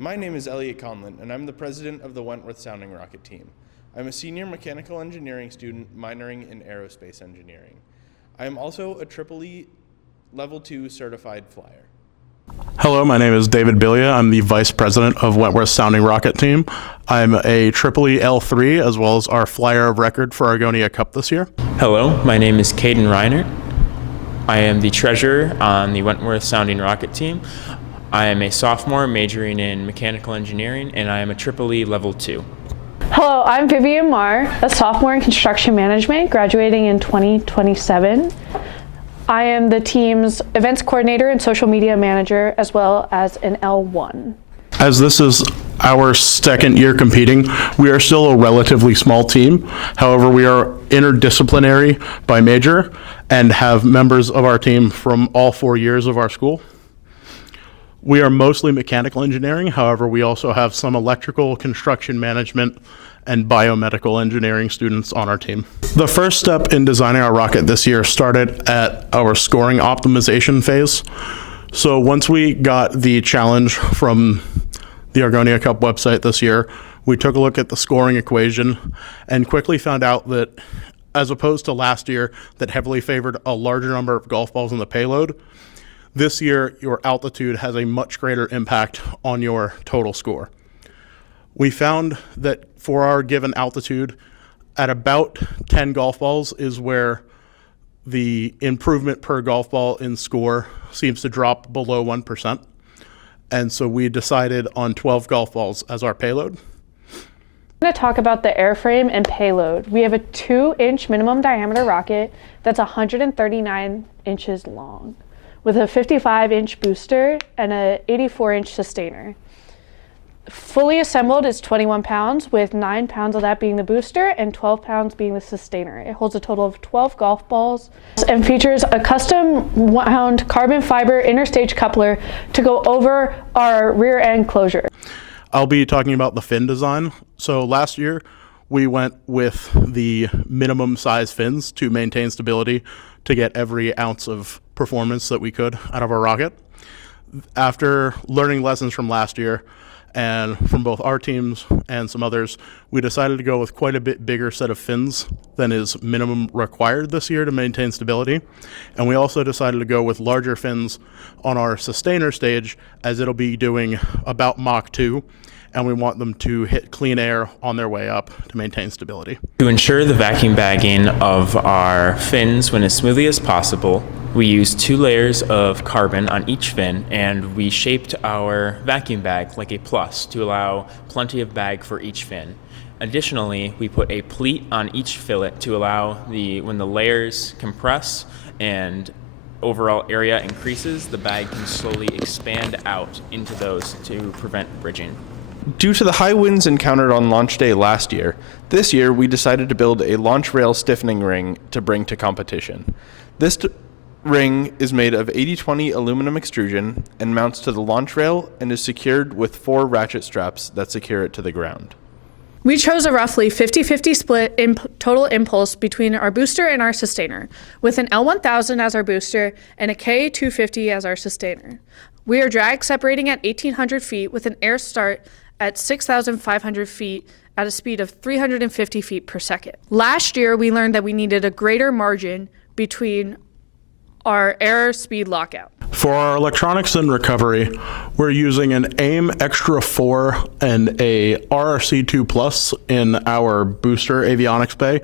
My name is Elliot Conlon, and I'm the president of the Wentworth Sounding Rocket Team. I'm a senior mechanical engineering student minoring in aerospace engineering. I am also a EEE Level 2 certified flyer. Hello, my name is David Billia. I'm the vice president of Wentworth Sounding Rocket Team. I'm a EEE L3 as well as our flyer of record for Argonia Cup this year. Hello, my name is Caden Reinert. I am the treasurer on the Wentworth Sounding Rocket Team. I am a sophomore majoring in mechanical engineering, and I am a EEE Level 2. Hello, I'm Vivian Marr, a sophomore in construction management, graduating in 2027. I am the team's events coordinator and social media manager, as well as an L1. As this is our second year competing, we are still a relatively small team. However, we are interdisciplinary by major and have members of our team from all 4 years of our school. We are mostly mechanical engineering. However, we also have some electrical, construction management, and biomedical engineering students on our team. The first step in designing our rocket this year started at our scoring optimization phase. So once we got the challenge from the Argonia Cup website this year, we took a look at the scoring equation and quickly found out that, as opposed to last year that heavily favored a larger number of golf balls in the payload, this year your altitude has a much greater impact on your total score. We found that for our given altitude, at about 10 golf balls is where the improvement per golf ball in score seems to drop below 1%. And so we decided on 12 golf balls as our payload. I'm going to talk about the airframe and payload. We have a 2-inch minimum diameter rocket that's 139 inches long, with a 55-inch booster and an 84-inch sustainer. Fully assembled is 21 pounds, with 9 pounds of that being the booster and 12 pounds being the sustainer. It holds a total of 12 golf balls and features a custom wound carbon fiber interstage coupler to go over our rear end closure. I'll be talking about the fin design. So last year, we went with the minimum size fins to maintain stability to get every ounce of performance that we could out of our rocket. After learning lessons from last year and from both our teams and some others, we decided to go with quite a bit bigger set of fins than is minimum required this year to maintain stability. And we also decided to go with larger fins on our sustainer stage, as it'll be doing about Mach 2, and we want them to hit clean air on their way up to maintain stability. To ensure the vacuum bagging of our fins went as smoothly as possible, we used 2 layers of carbon on each fin, and we shaped our vacuum bag like a plus to allow plenty of bag for each fin. Additionally, we put a pleat on each fillet to allow when the layers compress and overall area increases, the bag can slowly expand out into those to prevent bridging. Due to the high winds encountered on launch day last year, this year we decided to build a launch rail stiffening ring to bring to competition. This ring is made of 80-20 aluminum extrusion and mounts to the launch rail and is secured with 4 ratchet straps that secure it to the ground. We chose a roughly 50-50 split in total impulse between our booster and our sustainer, with an L1000 as our booster and a K250 as our sustainer. We are drag separating at 1,800 feet with an air start at 6,500 feet at a speed of 350 feet per second. Last year, we learned that we needed a greater margin between our air speed lockout. For our electronics and recovery, we're using an AIM Extra 4 and a RRC2 Plus in our booster avionics bay.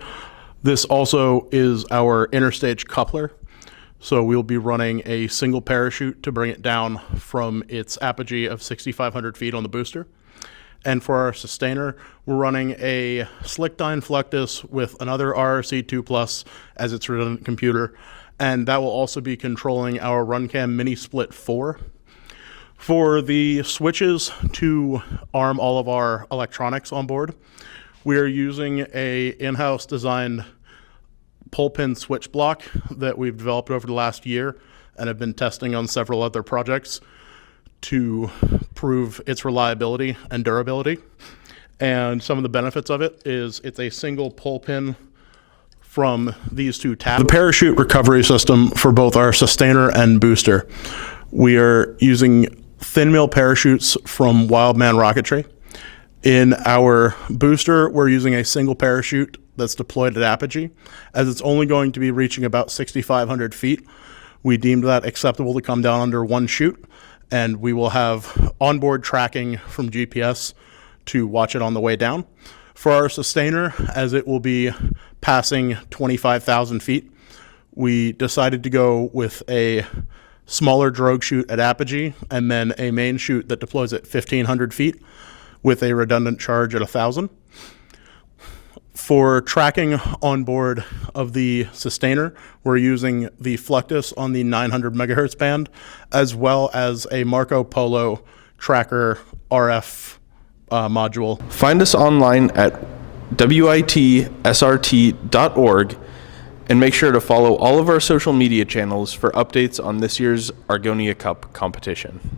This also is our interstage coupler. So we'll be running a single parachute to bring it down from its apogee of 6,500 feet on the booster. And for our sustainer, we're running a Slickdyne Fluctus with another RRC2 Plus as its redundant computer. And that will also be controlling our RunCam Mini Split 4. For the switches to arm all of our electronics on board, we are using a in-house designed pull pin switch block that we've developed over the last year and have been testing on several other projects to prove its reliability and durability. And some of the benefits of it is it's a single pull pin from these 2 tabs. The parachute recovery system for both our sustainer and booster, we are using thin mill parachutes from Wildman Rocketry. In our booster, we're using a single parachute that's deployed at apogee. As it's only going to be reaching about 6,500 feet, we deemed that acceptable to come down under one chute, and we will have onboard tracking from GPS to watch it on the way down. For our sustainer, as it will be passing 25,000 feet, we decided to go with a smaller drogue chute at apogee and then a main chute that deploys at 1,500 feet with a redundant charge at 1,000. For tracking on board of the sustainer, we're using the Fluctus on the 900 megahertz band, as well as a Marco Polo tracker RF module. Find us online at witsrt.org and make sure to follow all of our social media channels for updates on this year's Argonia Cup competition.